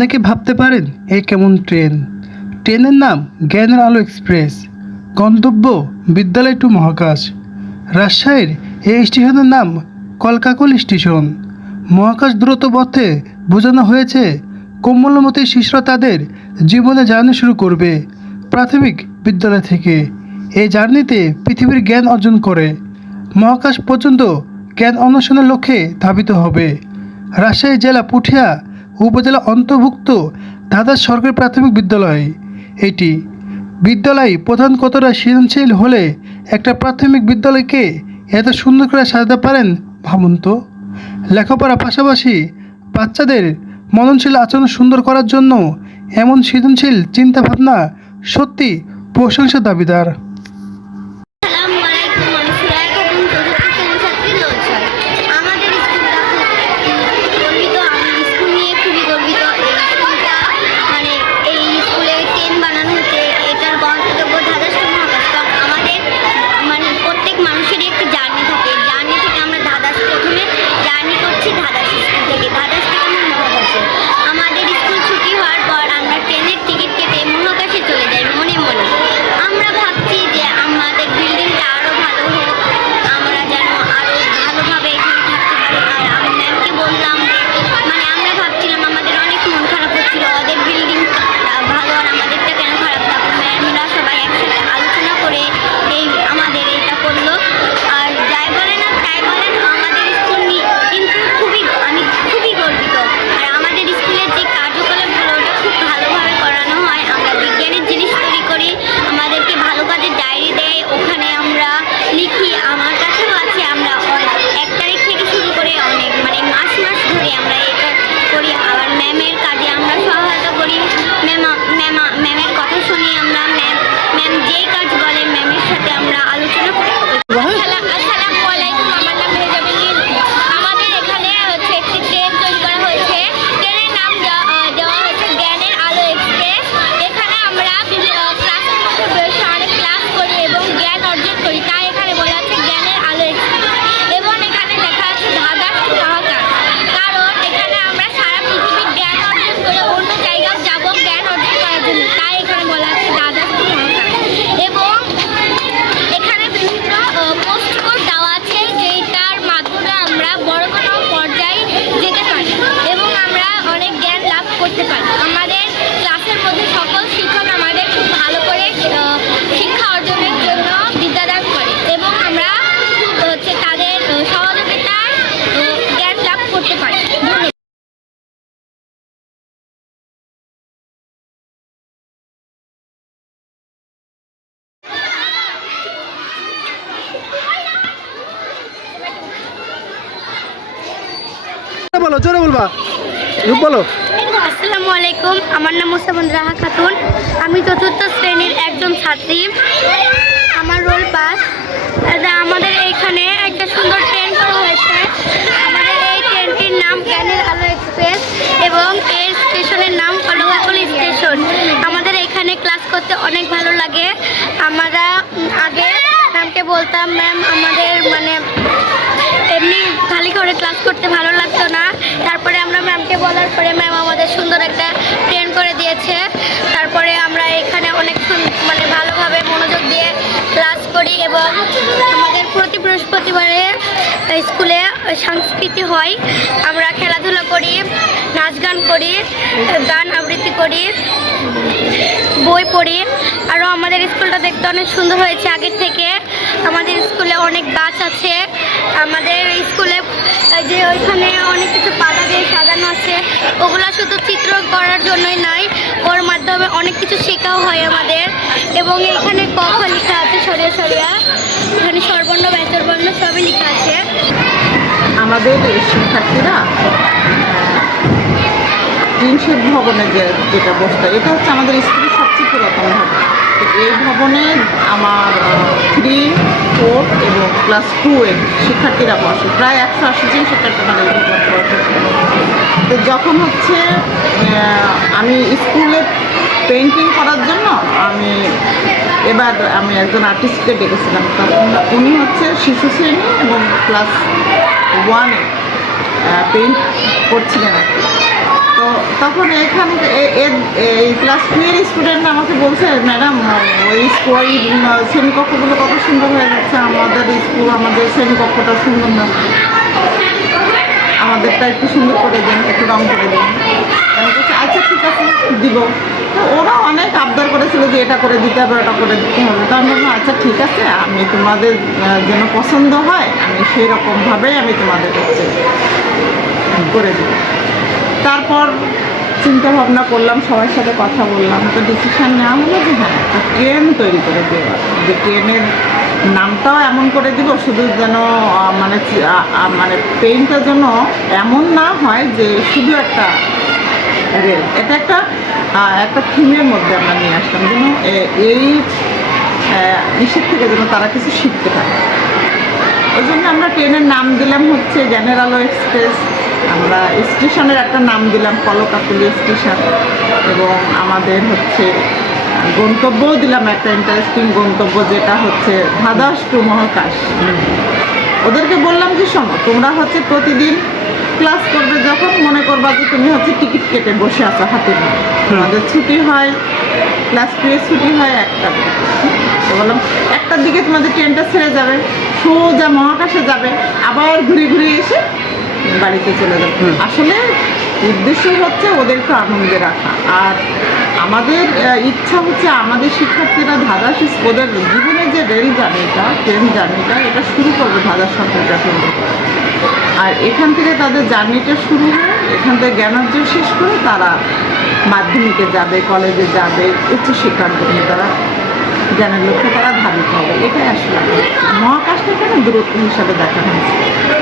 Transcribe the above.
অনেকে ভাবতে পারেন, এ কেমন ট্রেন? ট্রেনের নাম জ্ঞানের আলো এক্সপ্রেস। গন্তব্য বিদ্যালয় টু মহাকাশ। রাজশাহীর এই স্টেশনের নাম কলকাকল স্টেশন। মহাকাশ দ্রুত পথে বোঝানো হয়েছে, কোমলমতি শিশুরা তাদের জীবনে জার্নি শুরু করবে প্রাথমিক বিদ্যালয় থেকে। এই জার্নিতে পৃথিবীর জ্ঞান অর্জন করে। মহাকাশ পর্যন্ত জ্ঞান অন্বেষণের লক্ষ্যে ধাবিত হবে। রাজশাহী জেলা পুঠিয়া উপজেলা অন্তর্ভুক্ত দাদা সরকারি প্রাথমিক বিদ্যালয়। এটি বিদ্যালয় প্রধান কতটা সৃজনশীল হলে একটা প্রাথমিক বিদ্যালয়কে এত সুন্দর করে সাজাতে পারেন ভাবুন তো? লেখাপড়ার পাশাপাশি বাচ্চাদের মননশীল আচরণ সুন্দর করার জন্য এমন সৃজনশীল চিন্তাভাবনা সত্যি প্রশংসা দাবিদার। বলো জোরে বলবা। রূপ বলো। আসসালামু আলাইকুম আমার নাম মুসাবন রাহা খাতুন। আমি চতুর্থ শ্রেণির একজন ছাত্রী। আমার রোল পাস দাদা, আমাদের এইখানে একটা সুন্দর ট্রেন হয়েছে। আমাদের এই ট্রেনটির নাম জ্ঞানের আলো এক্সপ্রেস এবং এর স্টেশনের নাম কলকাকলি স্টেশন। আমাদের এখানে ক্লাস করতে অনেক ভালো লাগে। আমরা আগে ম্যামকে বলতাম ম্যাম আমাদের মানে এমনি করে ক্লাস করতে ভালো লাগতো না। তারপরে আমরা ম্যামকে বলার পরে ম্যাম আমাদের সুন্দর একটা ট্রেন করে দিয়েছে। তারপরে আমরা এখানে অনেক মানে ভালোভাবে মনোযোগ দিয়ে ক্লাস করি এবং আমাদের প্রতি বৃহস্পতিবারে স্কুলে সংস্কৃতি হয়। আমরা খেলাধুলা করি, নাচ গান করি, গান আবৃত্তি করি, বই পড়ি। আরও আমাদের স্কুলটা দেখতে অনেক সুন্দর হয়েছে আগের থেকে। আমাদের স্কুলে অনেক গাছ আছে। আমাদের স্কুলে যে ওইখানে অনেক কিছু পাতা দিয়ে সাজানো আছে। ওগুলো শুধু চিত্র করার জন্যই নয় ওর মাধ্যমে অনেক কিছু শেখাও হয় আমাদের। এবং এখানে ক খ লেখা আছে সরিয়া সরিয়া। এখানে স্বরবর্ণ, ব্যঞ্জনবর্ণ সবই লেখা আছে। আমাদের শিক্ষার্থীরা ভবনে যে যেটা বসতো, এটা হচ্ছে আমাদের স্কুলের সবচেয়ে পুরাতন ভবন। এই ভবনে আমার থ্রি ফোর এবং ক্লাস টু এর শিক্ষার্থীরা বসে। প্রায় একশো আশি জন শিক্ষার্থী বসে তো যখন হচ্ছে আমি স্কুলে পেন্টিং করার জন্য আমি এবার আমি একজন আর্টিস্টকে ডেকেছিলাম। তখন উনি হচ্ছে শিশু শ্রেণি এবং ক্লাস ওয়ানে পেন্ট করছিলেন আর কি। তখন এখান এই ক্লাস টু এর স্টুডেন্ট আমাকে বলছে ম্যাডাম ওই স্কুল ওই শ্রেণীকক্ষগুলো কত সুন্দর হয়ে যাচ্ছে। আমাদের স্কুল আমাদের শ্রেণীকক্ষটা সুন্দর না। আমাদেরটা একটু সুন্দর করে দিন, একটু রং করে দিন। আচ্ছা ঠিক আছে, দিব। তো ওরা অনেক আবদার করেছিল যে এটা করে দিতে হবে, ওটা করে দিতে হবে। তো আমি বললাম আচ্ছা ঠিক আছে, আমি তোমাদের যেন পছন্দ হয়, আমি সেই রকমভাবেই আমি তোমাদের হচ্ছে করে দিব। তারপর চিন্তা ভাবনা করলাম, সবার সাথে কথা বললাম। তো ডিসিশন নেওয়া হলো যে হ্যাঁ একটা ট্রেন তৈরি করে দেওয়া যে ট্রেনের নামটাও এমন করে দিব, শুধু যেন মানে মানে পেইন্টটা যেন এমন না হয় যে শুধু একটা রেল এটা একটা একটা থিমের মধ্যে আমরা নিয়ে আসলাম, যেন এই ইসের থেকে যেন তারা কিছু শিখতে পারে। ওই জন্য আমরা ট্রেনের নাম দিলাম হচ্ছে জেনারেল এক্সপ্রেস আমরা স্টেশনের একটা নাম দিলাম কলকাকুলি স্টেশন। এবং আমাদের হচ্ছে, গন্তব্যও দিলাম একটা ইন্টারেস্টিং গন্তব্য, যেটা হচ্ছে ধাদাস টু মহাকাশ। ওদেরকে বললাম যে, শোনো, তোমরা হচ্ছে প্রতিদিন ক্লাস করবে যখন, মনে করবা যে তুমি হচ্ছে টিকিট কেটে বসে আছো হাতে তোমাদের ছুটি হয় ক্লাস টু এর ছুটি হয় একটা তো বললাম, একটার দিকে তোমাদের ট্রেনটা ছেড়ে যাবে, সোজা মহাকাশে যাবে, আবার ঘুরে ঘুরে এসে বাড়িতে চলে যাবে। আসলে উদ্দেশ্য হচ্ছে ওদেরকে আনন্দে রাখা। আর আমাদের ইচ্ছা হচ্ছে আমাদের শিক্ষার্থীরা শিস- ওদের জীবনে যে রেল জার্নিটা ট্রেন জার্নিটা এটা শুরু করবে ধারা সরকারটা কেন্দ্র আর এখান থেকে তাদের জার্নিটা শুরু হয় এখান থেকে জ্ঞানার্জন শেষ করে তারা মাধ্যমিকে যাবে কলেজে যাবে উচ্চশিক্ষার জন্য তারা জ্ঞানের লক্ষ্যে তারা ধাবিত হবে। এটাই আসলে। মহাকাশটা এখানে দূরত্ব হিসাবে দেখা হয়েছে?